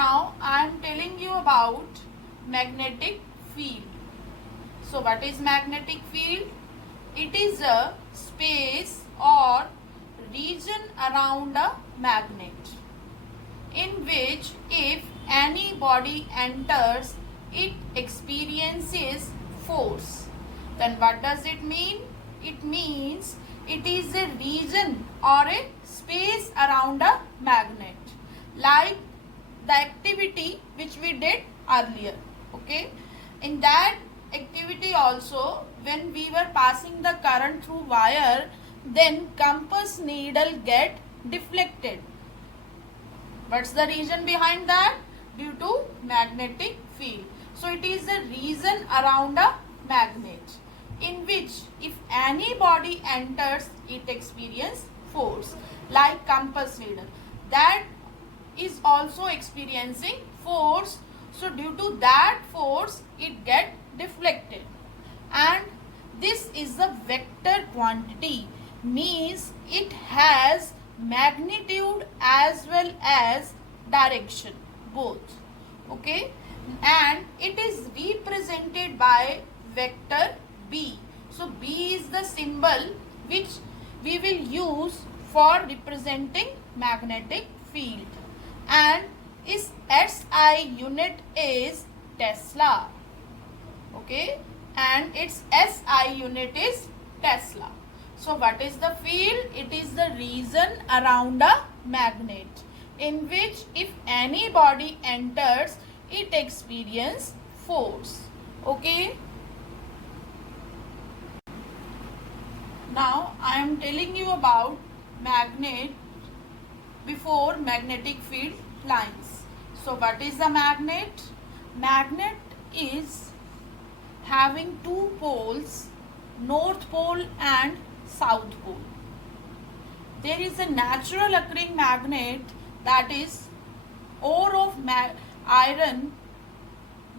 Now I am telling you about magnetic field. So what is magnetic field? It is a space or region around a magnet in which if any body enters, it experiences force. Then what does it mean? It means it is a region or a space around a magnet, like the activity which we did earlier. Okay, in that activity also, when we were passing the current through wire, then compass needle get deflected. What's the reason behind that? Due to magnetic field. So it is a region around a magnet in which if any body enters, it experiences force, like compass needle. That is also experiencing force. So due to that force, it get deflected. And this is the vector quantity, means it has magnitude as well as direction, both. Okay, and it is represented by vector B. So B is the symbol which we will use for representing magnetic field, and its SI unit is Tesla. Okay, and its SI unit is Tesla. So what is the field? It is the region around a magnet in which if any body enters, it experiences force. Okay. Now I am telling you about magnet before magnetic field lines. So what is the magnet? Magnet is having two poles, north pole and south pole. There is a natural occurring magnet, that is ore of iron,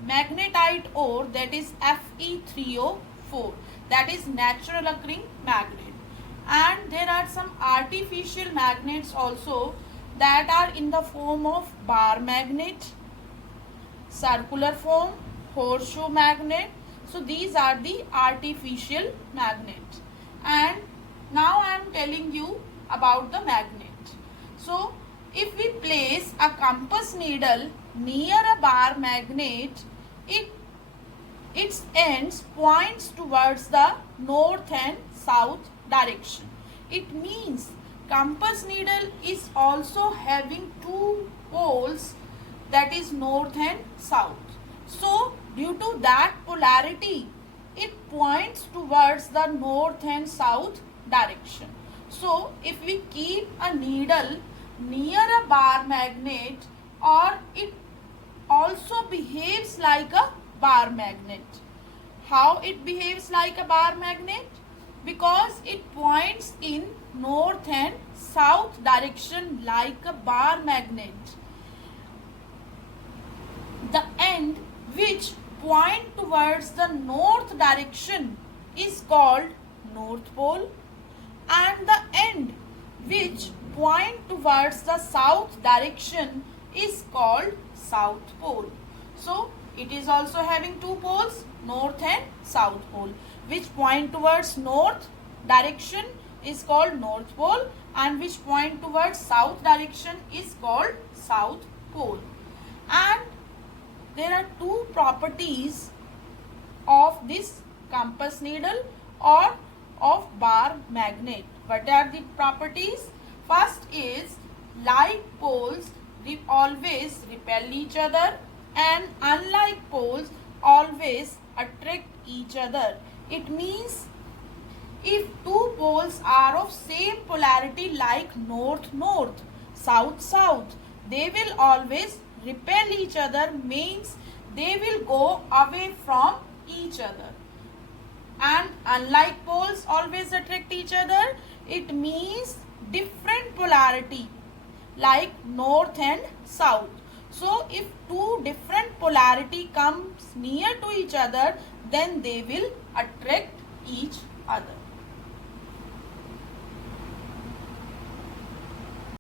magnetite ore, that is Fe3O4. That is natural occurring magnet. And there are some artificial magnets also that are in the form of bar magnet, circular form, horseshoe magnet. So these are the artificial magnets. And now I am telling you about the magnet. So if we place a compass needle near a bar magnet, its ends points towards the north and south direction. It means compass needle is also having two poles, that is north and south. So due to that polarity, it points towards the north and south direction. So if we keep a needle near a bar magnet, or it also behaves like a bar magnet. How it behaves like a bar magnet? Because it points in north and south direction like a bar magnet. The end which point towards the north direction is called north pole, and the end which point towards the south direction is called south pole. So it is also having two poles, north and south pole. Which point towards north direction is called north pole, and which point towards south direction is called south pole. And there are two properties of this compass needle or of bar magnet. What are the properties? First is like poles always repel each other, and unlike poles always attract each other. It means if two poles are of same polarity like north-north, south-south, they will always repel each other, means they will go away from each other. And unlike poles always attract each other, it means different polarity like north and south. So if two different polarity comes near to each other, then they will attract each other.